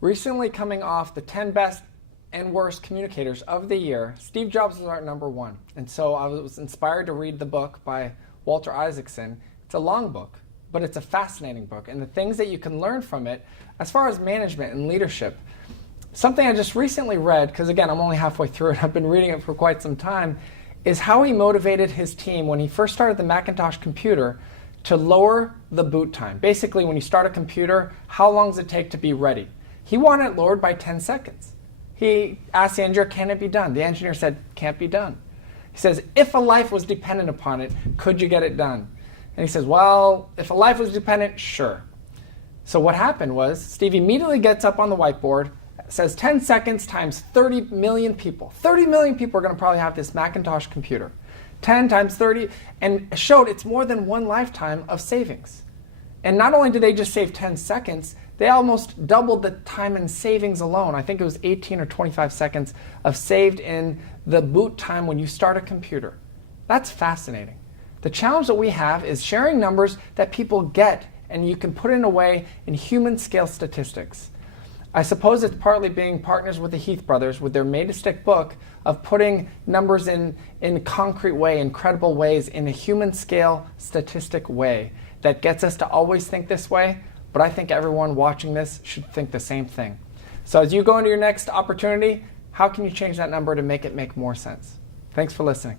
Recently coming off the 10 best and worst communicators of the year, Steve Jobs was our number one. And so I was inspired to read the book by Walter Isaacson. It's a long book, but it's a fascinating book. And the things that you can learn from it, as far as management and leadership, something I just recently read, because again, I'm only halfway through it, I've been reading it for quite some time, is how he motivated his team when he first started the Macintosh computer to lower the boot time. Basically, when you start a computer, how long does it take to be ready? He wanted it lowered by 10 seconds. He asked the engineer, can it be done? The engineer said, can't be done. He says, if a life was dependent upon it, could you get it done? And he says, well, if a life was dependent, sure. So what happened was, Steve immediately gets up on the whiteboard, says 10 seconds times 30 million people. 30 million people are going to probably have this Macintosh computer. 10 times 30, and showed it's more than one lifetime of savings. And not only did they just save 10 seconds, they almost doubled the time in savings alone. I think it was 18 or 25 seconds of saved in the boot time when you start a computer. That's fascinating. The challenge that we have is sharing numbers that people get and you can put in a way in human scale statistics. I suppose it's partly being partners with the Heath brothers with their Made to Stick book of putting numbers in a concrete way, in credible ways, in a human scale statistic way that gets us to always think this way, but I think everyone watching this should think the same thing. So as you go into your next opportunity, how can you change that number to make it make more sense? Thanks for listening.